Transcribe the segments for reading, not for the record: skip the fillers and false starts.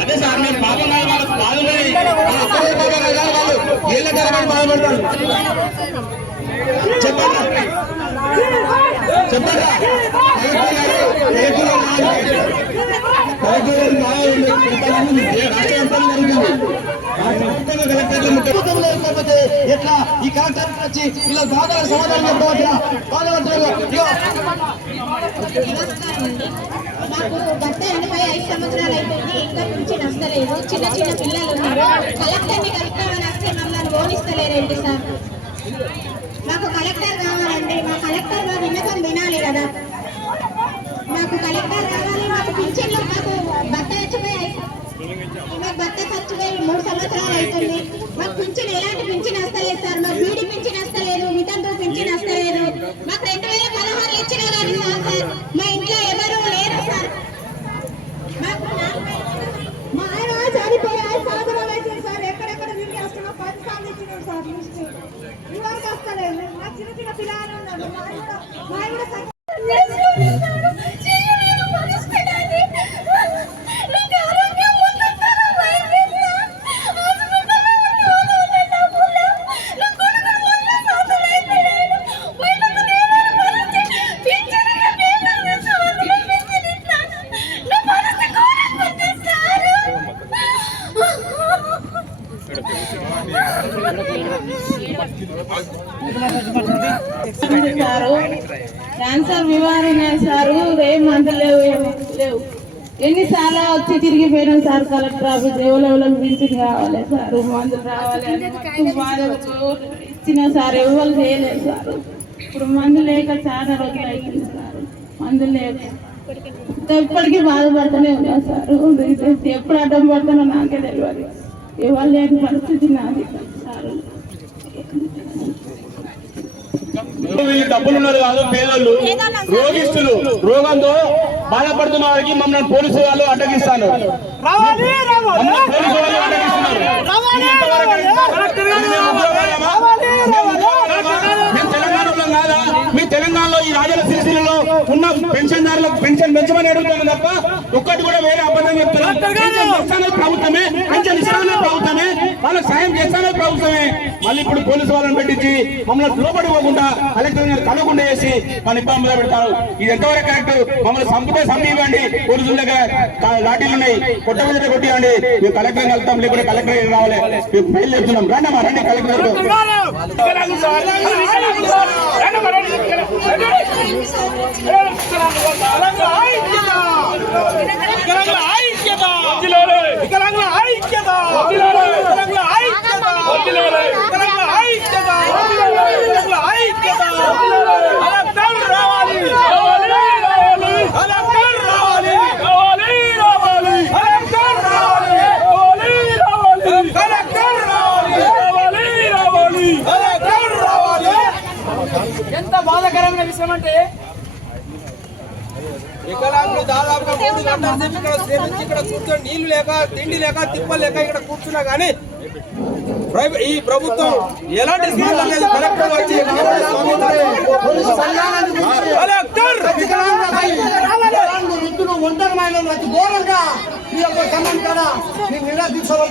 అదే సార్ నేను పాపం బాధపడతాను చెప్పండి చెప్పండి ఎట్లా ఈ కలెక్టర్ వచ్చి ఇలా బాధల సమాధానం చెప్పవచ్చునా నాకు భర్త చనిపోయి 5 సంవత్సరాలు అయిపోయింది. ఇంకా పింఛన్ వస్తలేదు. చిన్న చిన్న పిల్లలు ఉన్నారు. కలెక్టర్ని కలుపుతామని వస్తే మమ్మల్ని ఓనిస్తలేరేంటి సార్? మాకు కలెక్టర్ కావాలండి. మా కలెక్టర్ మా విన్నపం వినాలి కదా. మాకు కలెక్టర్ కావాలి. మాకు పింఛన్లు మాకు భర్త చచ్చిపోయి 3 సంవత్సరాలు అవుతుంది. మాకు పింఛన్ ఎలాంటి పింఛన్ వస్తలేదు సార్. మాకు బీడీ పింఛన్ వస్తలేదు. వితంతు పింఛన్ వస్తలేదు. మాకు 2016 ఇచ్చినా కానీ సార్ మా ఇంట్లో ఎవరు లేరు సార్. మా ఆయన చనిపోయి 5 సంవత్సరాలు అవుతుంది సార్. ఎక్కడెక్కడ తిరిగి వస్తున్నా 10 సార్లు ఇచ్చినాం సార్. లిస్ట్ ఇవరకు వస్తలేదు. మా చిన్న చిన్న పిల్లలు ఉన్నారు. మా ఆయన కూడా క్యాన్సర్ నివారణ సారు ఏం మందులు లేవు. ఎన్నిసార్లు వచ్చి తిరిగిపోయినాం సార్ కలెక్టర్ ఆఫీస్. ఎవరెవరికి పింఛన్ కావాలి సార్, మందులు రావాలి ఇచ్చిన సార్ ఎవరు చేయలేదు సార్. ఇప్పుడు మందులు లేక చాలా రోజులు అవుతుంది సార్. మందులు లేక ఎప్పటికీ బాధపడుతూనే ఉన్నా సార్. ఎప్పుడు అడ్డం పడుతున్నా నాకే తెలియదు. ఎవరు లేని పరిస్థితి నాది సార్. డబ్బులు ఉన్నారు కాదు, పేదలు రోగిస్తులు రోగంతో బాధపడుతున్న వారికి మమ్మల్ని పోలీసు వాళ్ళు అడ్డగిస్తారు. తెలంగాణలో కాదా? మీ తెలంగాణలో ఈ రాజల సిరిసిల్లలో ఉన్న పెన్షన్దారులకు పెన్షన్ పెంచమని అడుగుతాను తప్ప ఒక్కటి కూడా వేరే అబద్ధం చెప్తాను. ప్రభుత్వమే పెన్షన్ ఇస్తానే ప్రభుత్వమే, వాళ్ళకి సాయం చేస్తానే ప్రభుత్వమే. మళ్ళీ ఇప్పుడు పోలీసు వాళ్ళని పెట్టించి మమ్మల్ని లోపడిపోకుండా కలెక్టర్ గారు కలగకుండా చేసి మన ఇబ్బందులు పెడతారు. ఇది ఎంతవరకు కరెక్ట్? మమ్మల్ని సంపుతే సంపివ్వండి. పోలీసుల దగ్గర లాఠీలు ఉన్నాయి, కొట్టబడి కొట్టివ్వండి. మేము కలెక్టర్ వెళ్తాం, లేకుంటే కలెక్టర్ రావాలి. మేము ఫైల్ చెప్తున్నాం. రండి అమ్మా, రండి కలెక్టర్. వికలాంగులు దాదాపుగా 3 గంటల సేపు ఇక్కడ శ్రమించి ఇక్కడ కూర్చొని నీళ్లు లేక తిండి లేక తిప్పలు లేక ఇక్కడ కూర్చున్నా కానీ ఈ ప్రభుత్వం ఎలాంటి స్పందన లేదు. కలెక్టర్ వచ్చి ఒంటరి మహిళలు అతి ఘోరంగా ఈ యొక్క ఖమ్మం కాడ నిరాదీక్షలు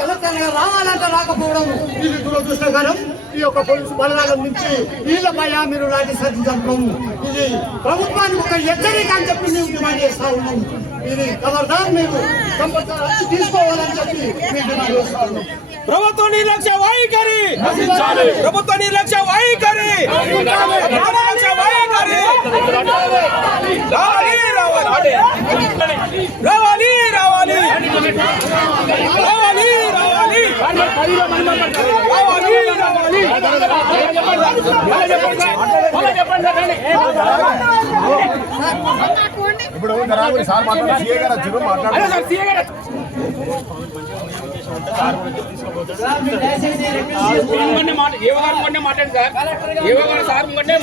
కలెక్టర్ రావాలంటే రాకపోవడం ఇది దురదృష్టకరం. ఈ యొక్క పోలీసు బలగాల నుంచి వీళ్ళపై మీరు లాంటి సర్ది జరపడం ఇది ప్రభుత్వానికి ఒక హెచ్చరిక అని చెప్పి మేము డిమాండ్ చేస్తా ఉన్నాం. ఇది ఖబర్దార్ మీరు కంపల్సరీ తీసుకోవాలని చెప్పి మేము డిమాండ్ చేస్తా ఉన్నాం. ప్రభుత్వ నిర్లక్ష్య వైఖరి, ప్రభుత్వ నిర్లక్ష్య వైఖరి, నిర్లక్ష్య వైఖరి రావాలి రావాలి రావాలి రావాలి రావాలి రావాలి ఇప్పుడు సార్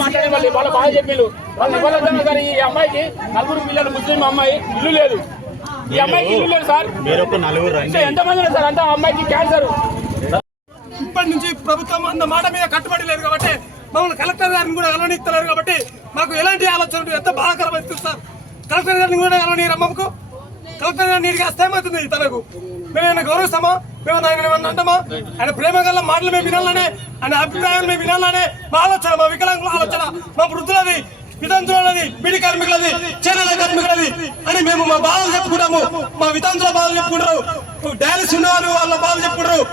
మాట్లాడే వాళ్ళ బాగా చెప్పారు. వాళ్ళు ఇవ్వలేదు సార్. ఈ అమ్మాయికి 4 పిల్లలు, ముస్లిం అమ్మాయి, ఇల్లు లేదు. ఈ అమ్మాయికి ఇల్లు లేదు సార్. ఎంతమంది ఉన్నారు సార్? అంతా అమ్మాయికి క్యాన్సర్. ఇప్పటి నుంచి ప్రభుత్వం అన్న మాట మీద కట్టుబడి లేదు కాబట్టి మమ్మల్ని కలెక్టర్ గారిని కూడా కలవనిస్తలేరు కాబట్టి మాకు ఎలాంటి ఆలోచన ఎంత బాధాకరమైతుంది సార్. కలెక్టర్ గారిని కూడా కలవనీరు అమ్మకు. కలెక్టర్ గారిని నీటికి అస్తేమవుతుంది తనకు. మేమేమైనా గౌరవిస్తామా? మేము ఆయన ఏమన్నా అంటామా? ఆయన ప్రేమ గల మాటలు మేము వినాలనే, ఆయన అభిప్రాయాలు మేము వినాలనే మా ఆలోచన, మా వికలాంగుల ఆలోచన, మా వృద్ధులది, వితంతువులది, బీడి కార్మికులది, చేనేత కార్మికులది అని మేము మా బాధలు చెప్పుకుంటాము. మా వితంతుల బాధలు చెప్పుకుంటారు, డయాలిసిస్ ఉన్నవారు వాళ్ళ బాధలు చెప్పుకుంటారు.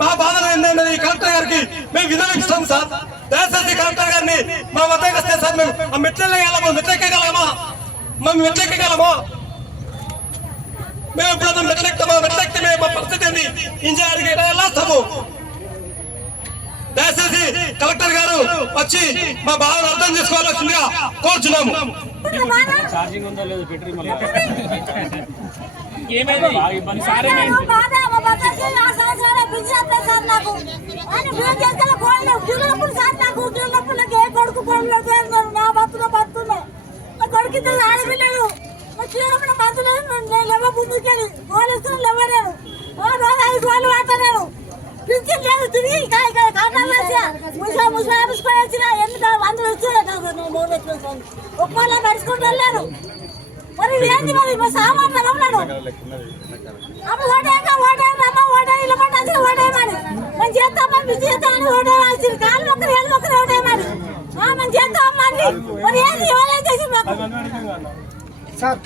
మా బాధలు ఏంటంటే కలెక్టర్ గారికి మేము వినవిస్తాం సార్. దయచేసి కలెక్టర్ గారిని మా వద్దకు వస్తే సార్ మేము ఆ మెట్లెక్కగలమా? మేము మెట్లెక్కగలమా? మేము ఎప్పుడైనా మెట్లెక్కితే మా పరిస్థితి ఏంది? ఇంజనీరింగ్ ఎలా వస్తాము? దయచేసి కలెక్టర్ గారు వచ్చి మా బాధను అర్థం చేసుకోవాల్సిందిగా కోరుచున్నాము. నడుచుకుంటారు మరి ఏంటి మరి సామాన్లు ఉన్నాడు అప్పుడు ఓటేమని మనం చేస్తామని బిజీ చేస్తామని ఓటేసి కాలు మొక్కలు ఏళ్ళు మొక్కలు ఓటేమని మనం చేస్తామని మరి ఏంటి ఎవరైనా చేసి సార్